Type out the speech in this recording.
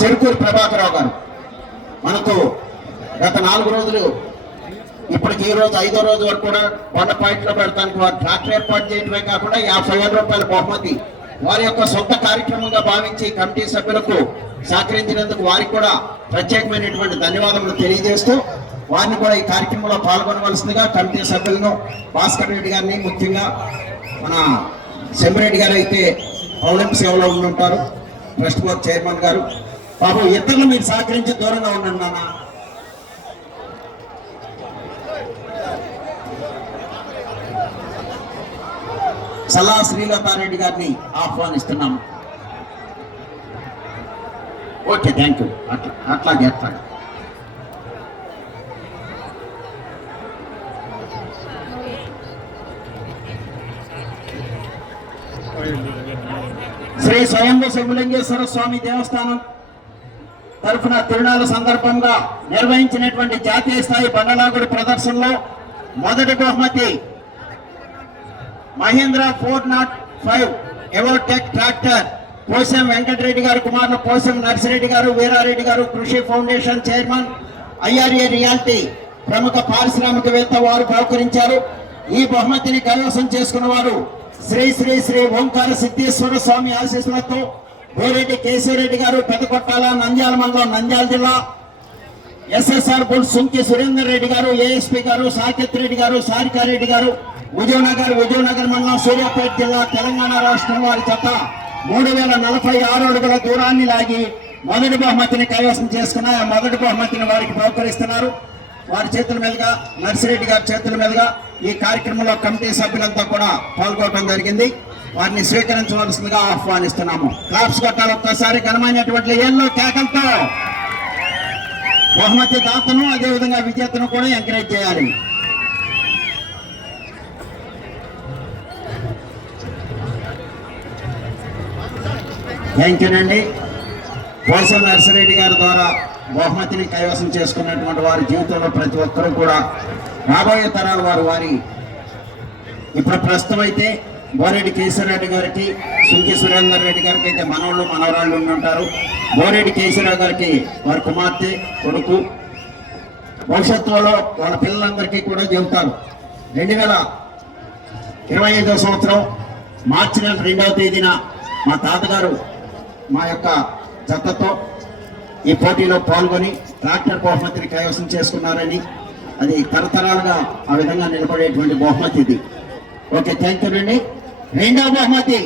చెరుకూరి ప్రభాకరరావు గారు మనకు గత 4 రోజులు ఇప్పటికి ఈ రోజు 5వ రోజు వరకు కూడా కొండ పాయింట్లో పెడతానికి వారు ట్రాక్టర్ ఏర్పాటు చేయడమే కాకుండా 50,000 రూపాయల బహుమతి వారి యొక్క సొంత కార్యక్రమంగా భావించి కమిటీ సభ్యులకు సహకరించినందుకు వారికి కూడా ప్రత్యేకమైనటువంటి ధన్యవాదములు తెలియజేస్తూ వారిని కూడా ఈ కార్యక్రమంలో పాల్గొనవలసిందిగా కమిటీ సభ్యులను భాస్కర్ రెడ్డి గారిని, ముఖ్యంగా మన సెంబరెడ్డి గారు అయితే పౌలింపు సేవలో ఉండుంటారు, ట్రస్ట్ బోర్డ్ చైర్మన్ గారు. పాపం ఇతరులు మీరు సహకరించి దూరంగా ఉండండి నాన్న. సల్లా శ్రీలతారెడ్డి గారిని ఆహ్వానిస్తున్నాము. Okay, thank you. అట్లాగే శ్రీ స్వయంభూ శంభులింగేశ్వర స్వామి దేవస్థానం తరఫున తిరునాళ్ళ సందర్భంగా నిర్వహించినటువంటి జాతీయ స్థాయి బండలాగుడు ప్రదర్శనలో మొదటి బహుమతి మహీంద్రా 405 ఎవోటెక్ ట్రాక్టర్ పోసం వెంకటరెడ్డి గారు కుమారులు పోసం నర్సిరెడ్డి గారు, వీరారెడ్డి గారు, కృషి ఫౌండేషన్ చైర్మన్, ఐఆర్ఏ రియాల్టీ ప్రముఖ పారిశ్రామికవేత్త వారు బహుకరించారు. ఈ బహుమతిని కైవసం చేసుకున్న వారు శ్రీ శ్రీ శ్రీ ఓంకార సిద్ధేశ్వర స్వామి ఆశీస్సులతో బోరెడ్డి కేశవరెడ్డి గారు, పెదకొట్టాల, నంద్యాల మండలం, నంద్యాల జిల్లా. ఎస్ఎస్ఆర్ బుల్ సుంకి సురేందర్ రెడ్డి గారు, ఏఎస్పీ గారు, సాకేత్ రెడ్డి గారు, సారికారెడ్డి గారు, విజయనగర్ మండలం, సూర్యాపేట జిల్లా, తెలంగాణ రాష్ట్రం వారి చేత 3046 అడుగుల దూరాన్ని లాగి మొదటి బహుమతిని కైవసం చేసుకున్న ఆ మొదటి బహుమతిని వారికి బహుకరిస్తున్నారు. వారి చేతుల మీదుగా, నర్సిరెడ్డి గారి చేతుల మీదుగా ఈ కార్యక్రమంలో కమిటీ సభ్యులంతా కూడా పాల్గొనడం జరిగింది. వారిని స్వీకరించవలసిందిగా ఆహ్వానిస్తున్నాము. క్లాప్స్ కొట్టాలి ఒక్కసారి ఘనమైనటువంటి ఏళ్ళలో కేకలతో. బహుమతి దాతను అదేవిధంగా విజేతను కూడా ఎంకరేజ్ చేయాలి. థ్యాంక్ యూ అండి. పోసం నర్సిరెడ్డి గారి ద్వారా బహుమతిని కైవసం చేసుకున్నటువంటి వారి జీవితంలో ప్రతి ఒక్కరూ కూడా రాబోయే తరాల వారి ఇప్పుడు ప్రస్తుతం అయితే బోరెడ్డి కేశవరెడ్డి గారికి, సుంకి సురేందర్ రెడ్డి గారికి అయితే మనవాళ్ళు మనవరాళ్ళు ఉండుంటారు. బోరెడ్డి కేశవరావు గారికి వారి కుమార్తె, కొడుకు, భవిష్యత్తులో వాళ్ళ పిల్లలందరికీ కూడా చెబుతారు. 2025వ సంవత్సరం మార్చి నెల 2వ తేదీన మా తాతగారు మా యొక్క జతతో ఈ పోటీలో పాల్గొని ట్రాక్టర్ బహుమతిని కైవసం చేసుకున్నారని, అది తరతరాలుగా ఆ విధంగా నిలబడేటువంటి బహుమతి ఇది. ఓకే, థ్యాంక్ యూ అండి. రెండవ బహుమతి